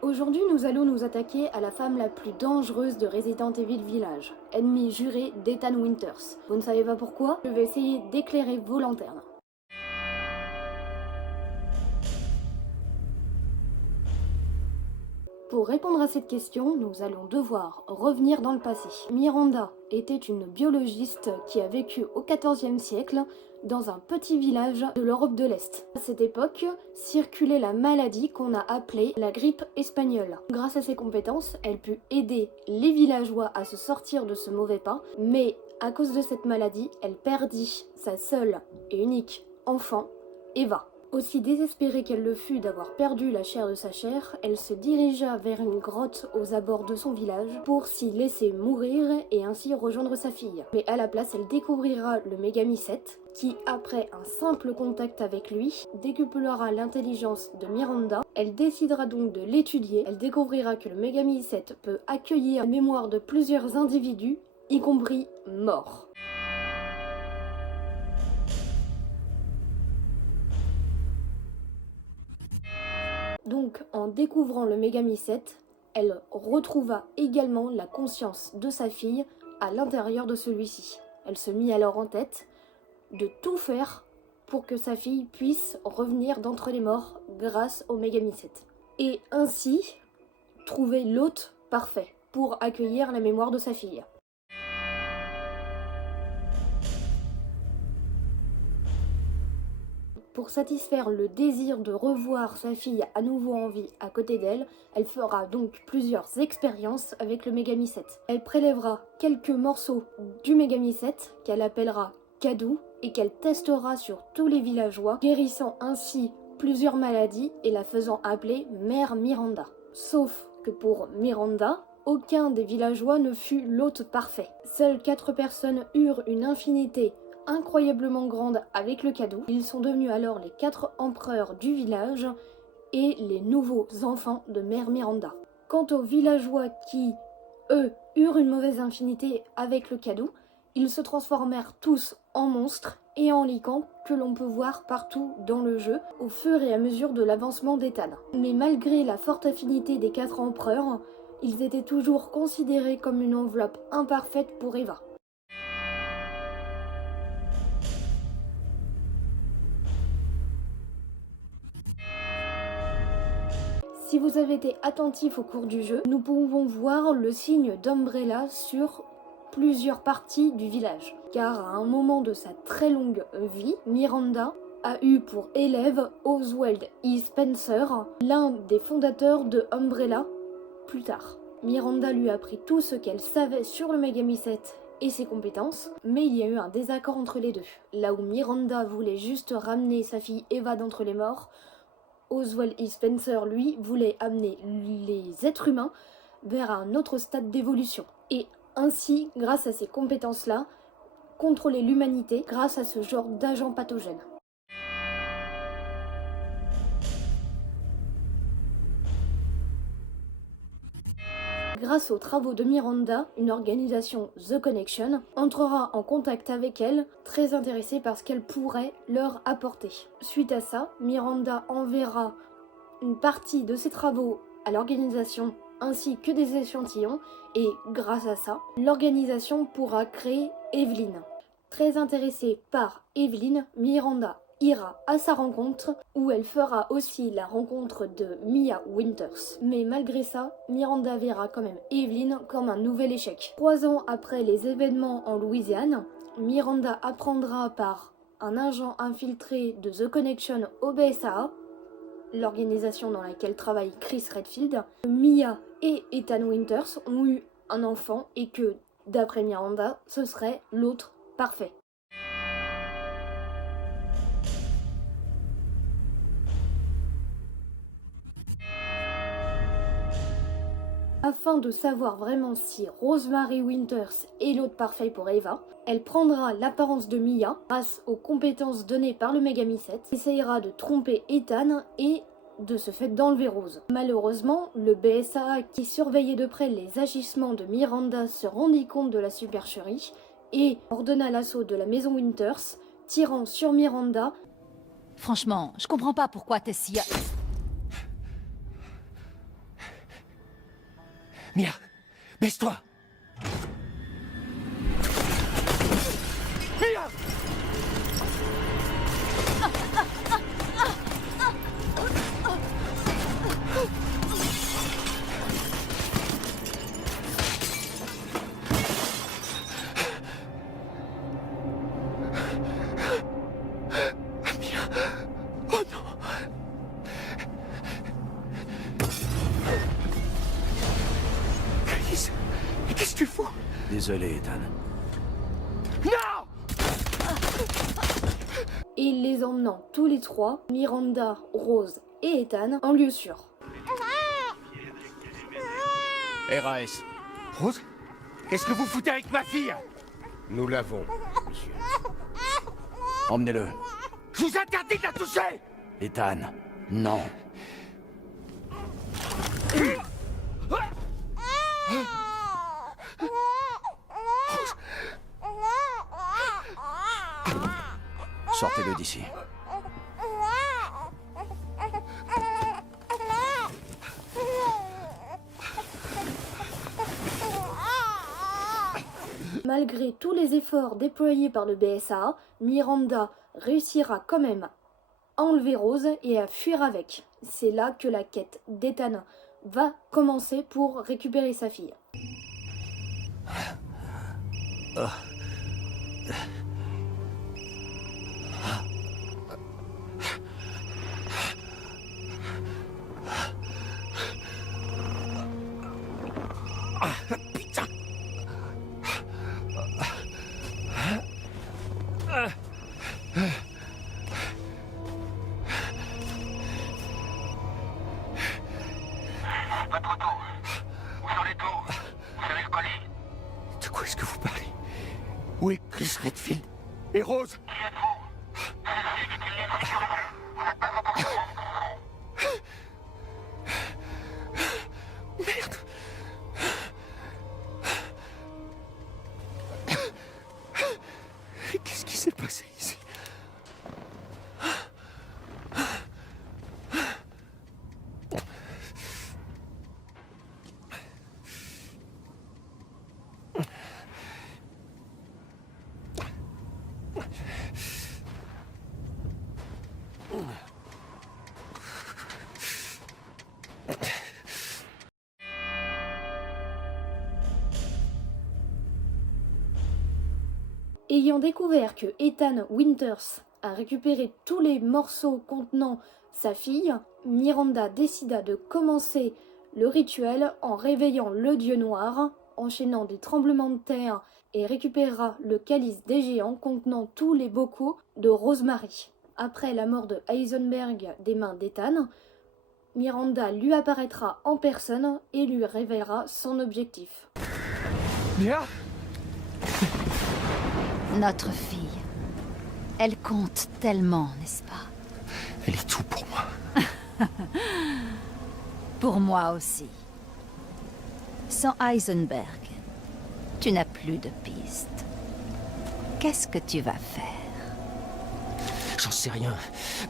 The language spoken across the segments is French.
Aujourd'hui, nous allons nous attaquer à la femme la plus dangereuse de Resident Evil Village, ennemie jurée d'Ethan Winters. Vous ne savez pas pourquoi? Je vais essayer d'éclairer vos lanternes. Pour répondre à cette question, nous allons devoir revenir dans le passé. Miranda était une biologiste qui a vécu au XIVe siècle dans un petit village de l'Europe de l'Est. À cette époque, circulait la maladie qu'on a appelée la grippe espagnole. Grâce à ses compétences, elle put aider les villageois à se sortir de ce mauvais pas, mais à cause de cette maladie, elle perdit sa seule et unique enfant, Eva. Aussi désespérée qu'elle le fut d'avoir perdu la chair de sa chair, elle se dirigea vers une grotte aux abords de son village pour s'y laisser mourir et ainsi rejoindre sa fille. Mais à la place, elle découvrira le Megami-7 qui, après un simple contact avec lui, décuplera l'intelligence de Miranda. Elle décidera donc de l'étudier. Elle découvrira que le Megami-7 peut accueillir la mémoire de plusieurs individus, y compris morts. Donc, en découvrant le Megami-7, elle retrouva également la conscience de sa fille à l'intérieur de celui-ci. Elle se mit alors en tête de tout faire pour que sa fille puisse revenir d'entre les morts grâce au Megami-7. Et ainsi, trouver l'hôte parfait pour accueillir la mémoire de sa fille. Pour satisfaire le désir de revoir sa fille à nouveau en vie à côté d'elle, elle fera donc plusieurs expériences avec le Megami-7. Elle prélèvera quelques morceaux du Megami-7 qu'elle appellera Cadeau et qu'elle testera sur tous les villageois, guérissant ainsi plusieurs maladies et la faisant appeler Mère Miranda. Sauf que pour Miranda, aucun des villageois ne fut l'hôte parfait. Seules 4 personnes eurent une infinité incroyablement grande avec le cadeau. Ils sont devenus alors les 4 empereurs du village et les nouveaux enfants de Mère Miranda. Quant aux villageois qui, eux, eurent une mauvaise infinité avec le cadeau, ils se transformèrent tous en monstres et en licans que l'on peut voir partout dans le jeu au fur et à mesure de l'avancement d'Ethan. Mais malgré la forte affinité des 4 empereurs, ils étaient toujours considérés comme une enveloppe imparfaite pour Eva. Si vous avez été attentif au cours du jeu, nous pouvons voir le signe d'Umbrella sur plusieurs parties du village. Car à un moment de sa très longue vie, Miranda a eu pour élève Oswald E. Spencer, l'un des fondateurs de Umbrella, plus tard. Miranda lui a appris tout ce qu'elle savait sur le Megami-7 et ses compétences, mais il y a eu un désaccord entre les deux. Là où Miranda voulait juste ramener sa fille Eva d'entre les morts, Oswald E. Spencer, lui, voulait amener les êtres humains vers un autre stade d'évolution. Et ainsi, grâce à ces compétences-là, contrôler l'humanité grâce à ce genre d'agent pathogène. Grâce aux travaux de Miranda, une organisation, The Connection, entrera en contact avec elle, très intéressée par ce qu'elle pourrait leur apporter. Suite à ça, Miranda enverra une partie de ses travaux à l'organisation ainsi que des échantillons et grâce à ça, l'organisation pourra créer Evelyn. Très intéressée par Evelyn, Miranda ira à sa rencontre où elle fera aussi la rencontre de Mia Winters. Mais malgré ça, Miranda verra quand même Evelyn comme un nouvel échec. 3 ans après les événements en Louisiane, Miranda apprendra par un agent infiltré de The Connection au BSAA, l'organisation dans laquelle travaille Chris Redfield, Mia et Ethan Winters ont eu un enfant et que, d'après Miranda, ce serait l'autre parfait. Afin de savoir vraiment si Rosemary Winters est l'hôte parfait pour Eva, elle prendra l'apparence de Mia grâce aux compétences données par le Megami-7, essayera de tromper Ethan et de ce fait d'enlever Rose. Malheureusement, le BSAA qui surveillait de près les agissements de Miranda se rendit compte de la supercherie et ordonna l'assaut de la maison Winters, tirant sur Miranda. Franchement, je comprends pas pourquoi t'es si... Mia, baisse-toi. Mia! Oh non! Chris, qu'est-ce que tu fous? Désolé, Ethan. Non! Et les emmenant tous les trois, Miranda, Rose et Ethan, en lieu sûr. RAS. Rose? Qu'est-ce que vous foutez avec ma fille? Nous l'avons. Emmenez-le. Je vous interdis de la toucher! Ethan, non. Sortez-le d'ici. Malgré tous les efforts déployés par le BSA, Miranda réussira quand même à enlever Rose et à fuir avec. C'est là que la quête d'Ethan va commencer pour récupérer sa fille. Putain! Votre tour. Où sont les tours? Vous avez le colis? De quoi est-ce que vous parlez? Où est Chris Redfield? Et Rose? Qui êtes-vous? Celle-ci est une ligne sécurité. Vous n'êtes pas en position. Merde! Qu'est-ce qui s'est passé ici? Ayant découvert que Ethan Winters a récupéré tous les morceaux contenant sa fille, Miranda décida de commencer le rituel en réveillant le dieu noir, enchaînant des tremblements de terre et récupérera le calice des géants contenant tous les bocaux de Rosemary. Après la mort de Heisenberg des mains d'Ethan, Miranda lui apparaîtra en personne et lui révélera son objectif. Mia? Notre fille. Elle compte tellement, n'est-ce pas? Elle est tout pour moi. Pour moi aussi. Sans Heisenberg, tu n'as plus de piste. Qu'est-ce que tu vas faire? J'en sais rien,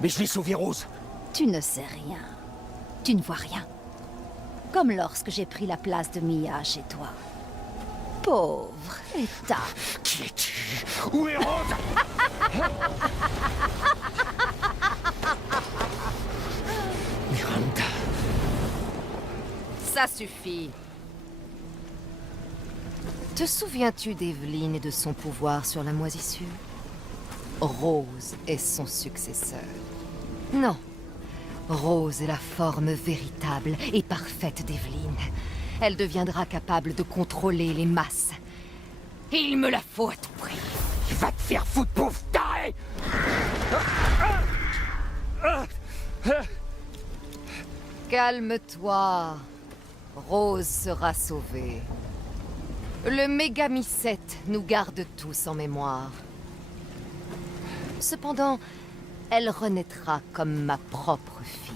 mais je vais sauver Rose. Tu ne sais rien. Tu ne vois rien. Comme lorsque j'ai pris la place de Mia chez toi. Pauvre Ethan. Qui es-tu? Où est Rose? Miranda. Ça suffit. Te souviens-tu d'Evelyn et de son pouvoir sur la moisissure? Rose est son successeur. Non. Rose est la forme véritable et parfaite d'Evelyn. Elle deviendra capable de contrôler les masses. Il me la faut à tout prix. Il va te faire foutre, pauvre taré! Calme-toi. Rose sera sauvée. Le Mégamycète nous garde tous en mémoire. Cependant, elle renaîtra comme ma propre fille.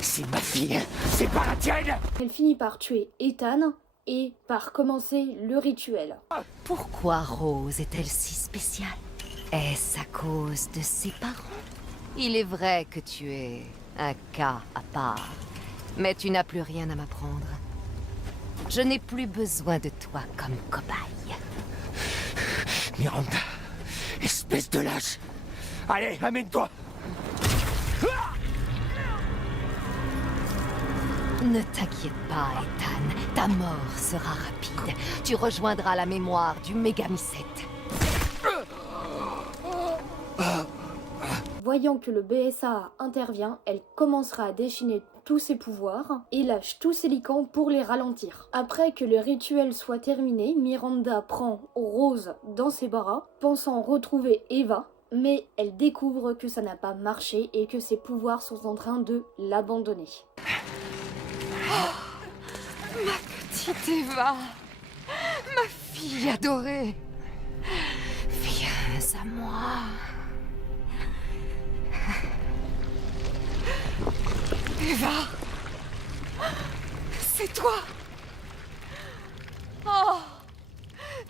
C'est ma fille, c'est pas la tienne! Elle finit par tuer Ethan et par commencer le rituel. Pourquoi Rose est-elle si spéciale? Est-ce à cause de ses parents? Il est vrai que tu es un cas à part, mais tu n'as plus rien à m'apprendre. Je n'ai plus besoin de toi comme cobaye. Miranda, espèce de lâche. Allez, amène-toi. Ne t'inquiète pas, Ethan. Ta mort sera rapide. Tu rejoindras la mémoire du Mégamycète. Voyant que le BSA intervient, elle commencera à déchaîner tous ses pouvoirs et lâche tous ses licans pour les ralentir. Après que le rituel soit terminé, Miranda prend Rose dans ses bras, pensant retrouver Eva, mais elle découvre que ça n'a pas marché et que ses pouvoirs sont en train de l'abandonner. Petite Eva, ma fille adorée, viens à moi. Eva, c'est toi. Oh,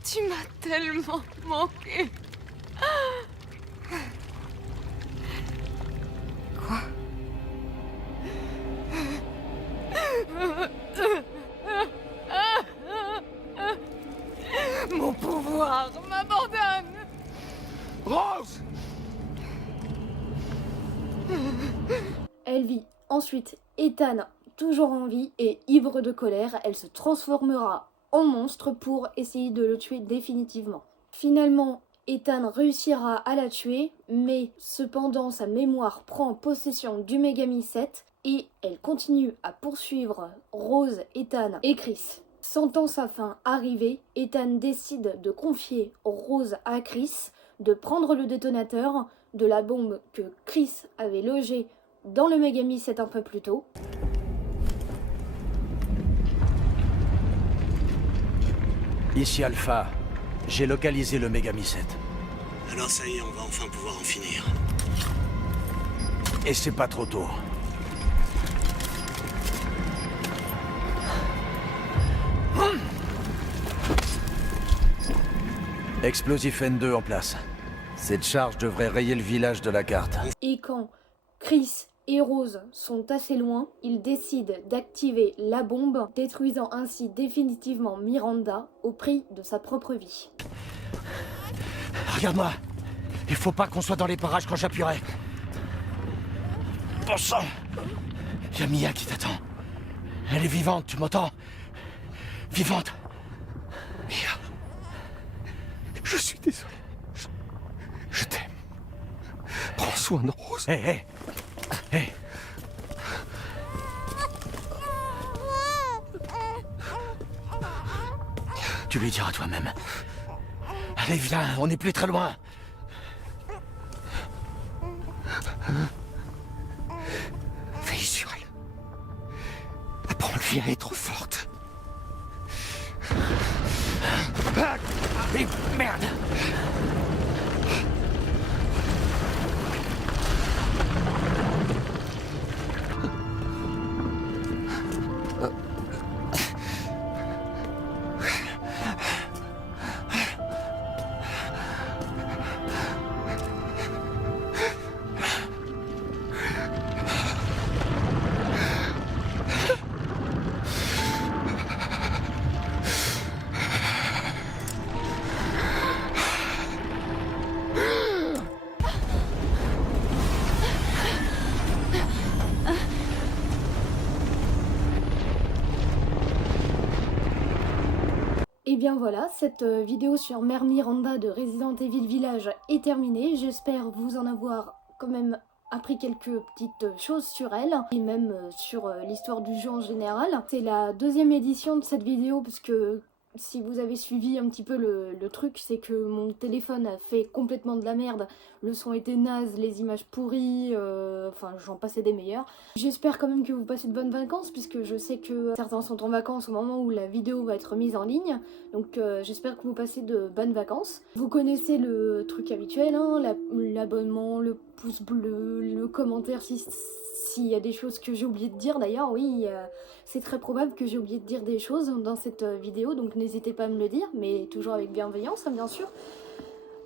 tu m'as tellement manqué. Quoi? Mon pouvoir m'abandonne. Rose! Elle vit ensuite Ethan toujours en vie et ivre de colère, elle se transformera en monstre pour essayer de le tuer définitivement. Finalement, Ethan réussira à la tuer, mais cependant sa mémoire prend possession du Mégamycète et elle continue à poursuivre Rose, Ethan et Chris. Sentant sa fin arriver, Ethan décide de confier Rose à Chris, de prendre le détonateur de la bombe que Chris avait logée dans le Mégamycète un peu plus tôt. Ici Alpha, j'ai localisé le Mégamycète. Alors ça y est, on va enfin pouvoir en finir. Et c'est pas trop tôt. Explosif N2 en place. Cette charge devrait rayer le village de la carte. Et quand Chris et Rose sont assez loin, ils décident d'activer la bombe, détruisant ainsi définitivement Miranda au prix de sa propre vie. Regarde-moi. Il faut pas qu'on soit dans les parages quand j'appuierai. Bon sang. Y a Mia qui t'attend. Elle est vivante, tu m'entends? Vivante. Mia. Je suis désolé. Je t'aime. Prends soin de Rose. Hé. Tu lui diras toi-même. Allez, viens, on n'est plus très loin. Veille sur elle. Apprends-lui à être forte. Ah, et merde! Et bien voilà, cette vidéo sur Mère Miranda de Resident Evil Village est terminée. J'espère vous en avoir quand même appris quelques petites choses sur elle et même sur l'histoire du jeu en général. C'est la deuxième édition de cette vidéo parce que si vous avez suivi un petit peu le truc, c'est que mon téléphone a fait complètement de la merde. Le son était naze, les images pourries, enfin j'en passais des meilleurs. J'espère quand même que vous passez de bonnes vacances puisque je sais que certains sont en vacances au moment où la vidéo va être mise en ligne. Donc j'espère que vous passez de bonnes vacances. Vous connaissez le truc habituel, hein, l'abonnement, le pouce bleu, le commentaire s'il y a des choses que j'ai oublié de dire. D'ailleurs, oui, c'est très probable que j'ai oublié de dire des choses dans cette vidéo, donc n'hésitez pas à me le dire, mais toujours avec bienveillance, hein, bien sûr.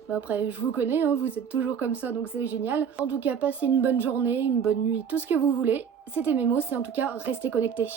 Mais après, je vous connais, hein, vous êtes toujours comme ça, donc c'est génial. En tout cas, passez une bonne journée, une bonne nuit, tout ce que vous voulez. C'était Memos, et en tout cas, restez connectés.